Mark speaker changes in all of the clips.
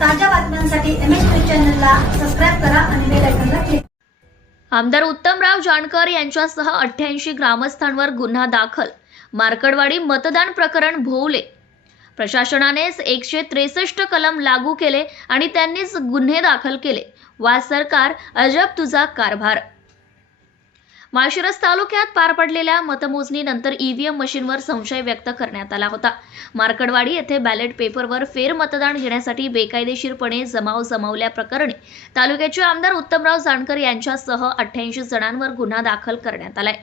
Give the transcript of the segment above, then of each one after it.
Speaker 1: ताज्या बातम्यांसाठी M H news चॅनलला सबस्क्राईब करा आणि बेल आयकॉनला क्लिक
Speaker 2: आमदार उत्तमराव जानकर यांच्यासह अठ्ठ्याऐंशी ग्रामस्थांवर गुन्हा दाखल. मार्कडवाडी मतदान प्रकरण भोवले. प्रशासनाने एकशे त्रेसष्ट कलम लागू केले आणि त्यांनीच गुन्हे दाखल केले. वा सरकार अजब तुझा कारभार. माळशिरस तालुक्यात पार पडलेल्या मतमोजणीनंतर ईव्हीएम मशीनवर संशय व्यक्त करण्यात आला होता. मार्कडवाडी येथे बॅलेट पेपरवर फेरमतदान घेण्यासाठी बेकायदेशीरपणे जमाव जमावल्याप्रकरणी तालुक्याचे आमदार उत्तमराव जानकर यांच्यासह अठ्ठ्याऐंशी जणांवर गुन्हा दाखल करण्यात आलाय.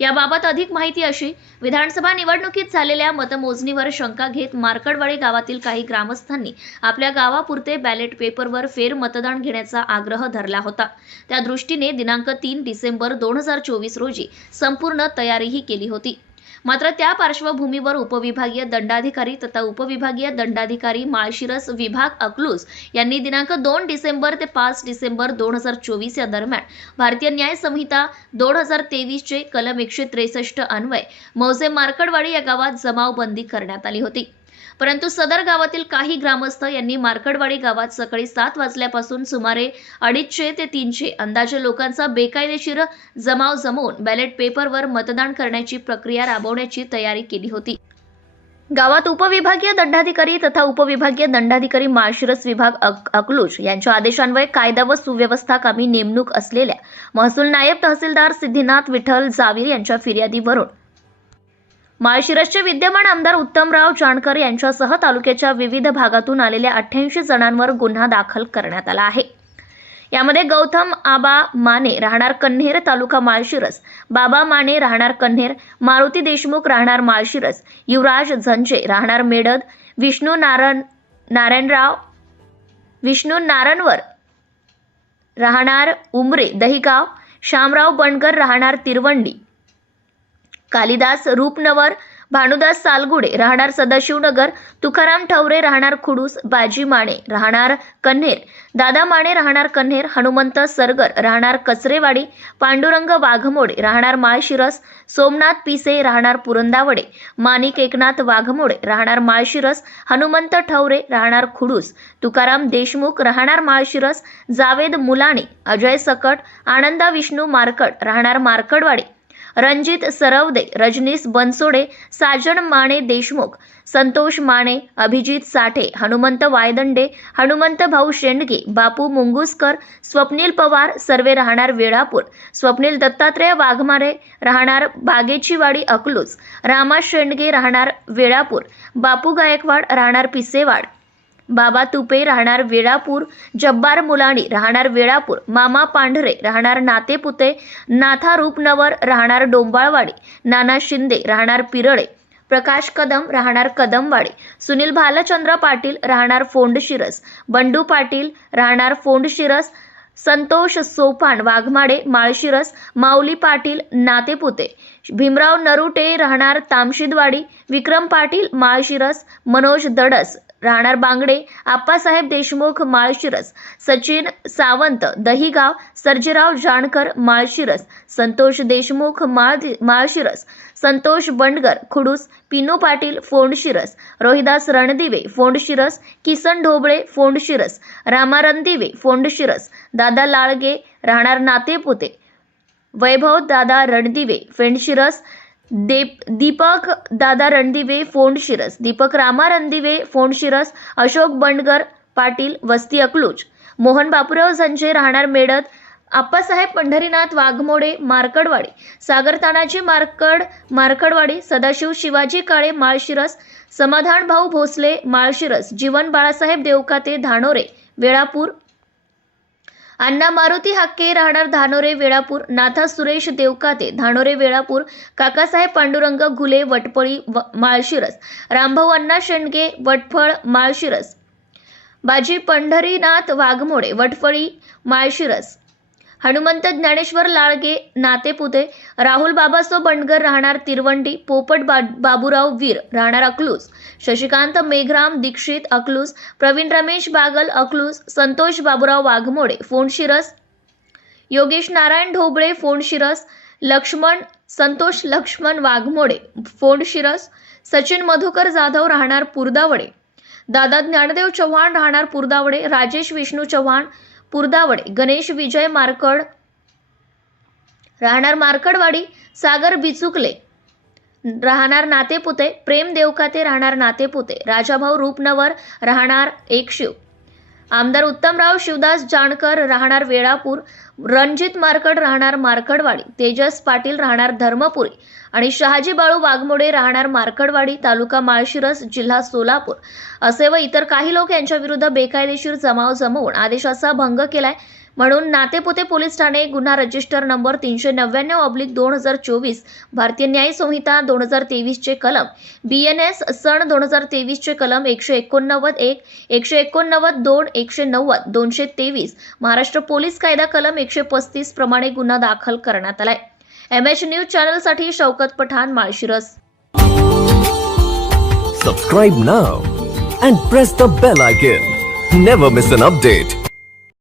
Speaker 2: याबाबत अधिक माहिती अशी विधानसभा निवडणुकीत झालेल्या मतमोजणीवर शंका घेत मार्कडवाडी गावातील काही ग्रामस्थांनी आपल्या गावापुरते बॅलेट पेपरवर फेर मतदान घेण्याचा आग्रह धरला होता. त्या दृष्टीने दिनांक तीन डिसेंबर दोन हजार चोवीस रोजी संपूर्ण तयारीही केली होती. मात्र त्या पार्श्वभूमीवर उपविभागीय दंडाधिकारी तथा उपविभागीय दंडाधिकारी माळशिरस विभाग अकलूज यांनी दिनांक दोन डिसेंबर ते पाच डिसेंबर दोन हजार चोवीस या दरम्यान भारतीय न्याय संहिता दोन हजार तेवीसचे कलम एकशे त्रेसष्ट अन्वय मौजे मार्कडवाडी या गावात जमावबंदी करण्यात आली होती. परंतु सदर गावातील काही ग्रामस्थ यांनी मार्कडवाडी गावात सकाळी सात वाजल्यापासून सुमारे अडीचशे ते तीनशे अंदाजे लोकांचा बेकायदेशीर जमाव जमवून बॅलेट पेपरवर मतदान करण्याची प्रक्रिया राबवण्याची तयारी केली होती. गावात उपविभागीय दंडाधिकारी तथा उपविभागीय दंडाधिकारी माळशिरस विभाग अक- अकलूज यांच्या आदेशान्वये कायदा व सुव्यवस्था कामी नेमणूक असलेल्या महसूल नायब तहसीलदार सिद्धीनाथ विठ्ठल जावीर यांच्या फिर्यादीवरून माळशिरसचे विद्यमान आमदार उत्तमराव जानकर यांच्यासह तालुक्याच्या विविध भागातून आलेल्या अठ्ठ्याऐंशी जणांवर गुन्हा दाखल करण्यात आला आहे. यामध्ये गौतम आबा माने राहणार कन्हेर तालुका माळशिरस बाबा माने राहणार कन्हेर मारुती देशमुख राहणार माळशिरस युवराज झंजे राहणार मेडद विष्णू नारायण नारायणराव विष्णू नारणवर राहणार उमरे दहिगाव श्यामराव बंडकर राहणार तिरवंडी कालिदास रूपनवर भानुदास सालगुडे राहणार सदाशिवनगर तुकाराम ठवरे राहणार खुडूस बाजी माने राहणार कन्हेर दादा माने राहणार कन्हेर हनुमंत सरगर राहणार कचरेवाडी पांडुरंग वाघमोडे राहणार माळशिरस सोमनाथ पिसे राहणार पुरंदावडे मानिक एकनाथ वाघमोडे राहणार माळशिरस हनुमंत ठवरे राहणार खुडूस तुकाराम देशमुख राहणार माळशिरस जावेद मुलाणी अजय सकट आनंदा विष्णू मार्कड राहणार मार्कडवाडी रणजित सरवदे रजनीश बनसोडे साजन माने देशमुख संतोष माने अभिजित साठे हनुमंत वायदंडे हनुमंत भाऊ शेंडगे बापू मुंगुसकर स्वप्नील पवार सर्वे राहणार वेळापूर स्वप्नील दत्तात्रय वाघमारे राहणार बागेचीवाडी अकलूज रामा शेंडगे राहणार वेळापूर बापू गायकवाड राहणार पिसेवाड बाबा तुपे राहणार वेळापूर जब्बार मुलाणी राहणार वेळापूर मामा पांढरे राहणार नातेपुते नाथा रूपनवर राहणार डोंबाळवाडी नाना शिंदे राहणार पिरळे प्रकाश कदम राहणार कदमवाडी सुनील भालचंद्र पाटील राहणार फोंडशिरस बंडू पाटील राहणार फोंडशिरस संतोष सोपान वाघमाडे माळशिरस माऊली पाटील नातेपुते भीमराव नरुटे राहणार तामशिदवाडी विक्रम पाटील माळशिरस मनोज दडस. राहणार बांगडे आप्पासाहेब देशमुख माळशिरस सचिन सावंत दहिगाव सर्जेराव जानकर माळशिरस संतोष देशमुख माळ माळशिरस संतोष बंडगर खुडूस पिनू पाटील फोंडशिरस रोहिदास रणदिवे फोंडशिरस किसन ढोबळे फोंडशिरस रामा रणदिवे फोंडशिरस दादा लाळगे राहणार नातेपुते वैभव दादा रणदिवे फेंडशिरस देप दीपक दादा रणदिवे फोंडशिरस दीपक रामा रणदिवे फोंडशिरस अशोक बंडगर पाटील वस्ती अकलूज. मोहन बापूराव संजय राहणार मेडत आप्पासाहेब पंढरीनाथ वाघमोडे मार्कडवाडी. सागर तानाजी मार्कड मार्कडवाडी सदाशिव शिवाजी काळे माळशिरस समाधान भाऊ भोसले माळशिरस जीवन बाळासाहेब देवकाते धानोरे. वेळापूर अण्णा मारुती हाक्के राहणार धानोरे वेळापूर नाथा सुरेश देवकाते धानोरे वेळापूर काकासाहेब पांडुरंग घुले वटपळी व- माळशिरस रामभाऊ अण्णा शेंडगे वटफळ माळशिरस बाजी पंढरीनाथ वाघमोडे वटफळी माळशिरस हनुमंत ज्ञानेश्वर लाळगे नातेपुते राहुल बाबासो बंडगर राहणार तिरवंडी पोपट बा बाबूराव वीर राहणार अकलूज शशिकांत मेघराम दीक्षित अकलूस प्रवीण रमेश बागल अकलूस संतोष बाबूराव वाघमोडे फोंडशिरस योगेश नारायण ढोबळे फोंडशिरस लक्ष्मण संतोष लक्ष्मण वाघमोडे फोंडशिरस सचिन मधुकर जाधव राहणार पुरदावडे दादा ज्ञानदेव चव्हाण राहणार पुरदावडे राजेश विष्णू चव्हाण पुरदावडे गणेश विजय मारकड राहणार मार्कडवाडी सागर बिचुकले राहणार नातेपुते प्रेम देवकाते राहणार नातेपुते राजाभाऊ रूपनवर राहणार एक शिव. आमदार उत्तमराव शिवदास जानकर राहणार वेळापूर रणजित मार्कड राहणार मार्कडवाडी तेजस पाटील राहणार धर्मपुरी आणि शहाजी बाळू वाघमोडे राहणार मार्कडवाडी तालुका माळशिरस जिल्हा सोलापूर. असे व इतर काही लोक यांच्या विरुद्ध बेकायदेशीर जमाव जमवून आदेशाचा भंग केलाय म्हणून नातेपुते पोलीस ठाणे गुन्हा रजिस्टर नंबर तीनशे नव्याण्णव ऑब्लिक दोन हजार चोवीस भारतीय न्याय संहिता दोन हजार तेवीसचे कलम बी एन एस सन दोन हजार तेवीसचे कलम एकशे एकोणनव्वद एक एकशे एकोणनव्वद दोन एकशे नव्वद दोनशे तेवीस महाराष्ट्र पोलीस कायदा कलम एकशे पस्तीस प्रमाणे गुन्हा दाखल करण्यात आलाय. M H news चॅनलसाठी Shaukat Pathan Malshiras.
Speaker 3: Subscribe now and press the bell icon never miss an update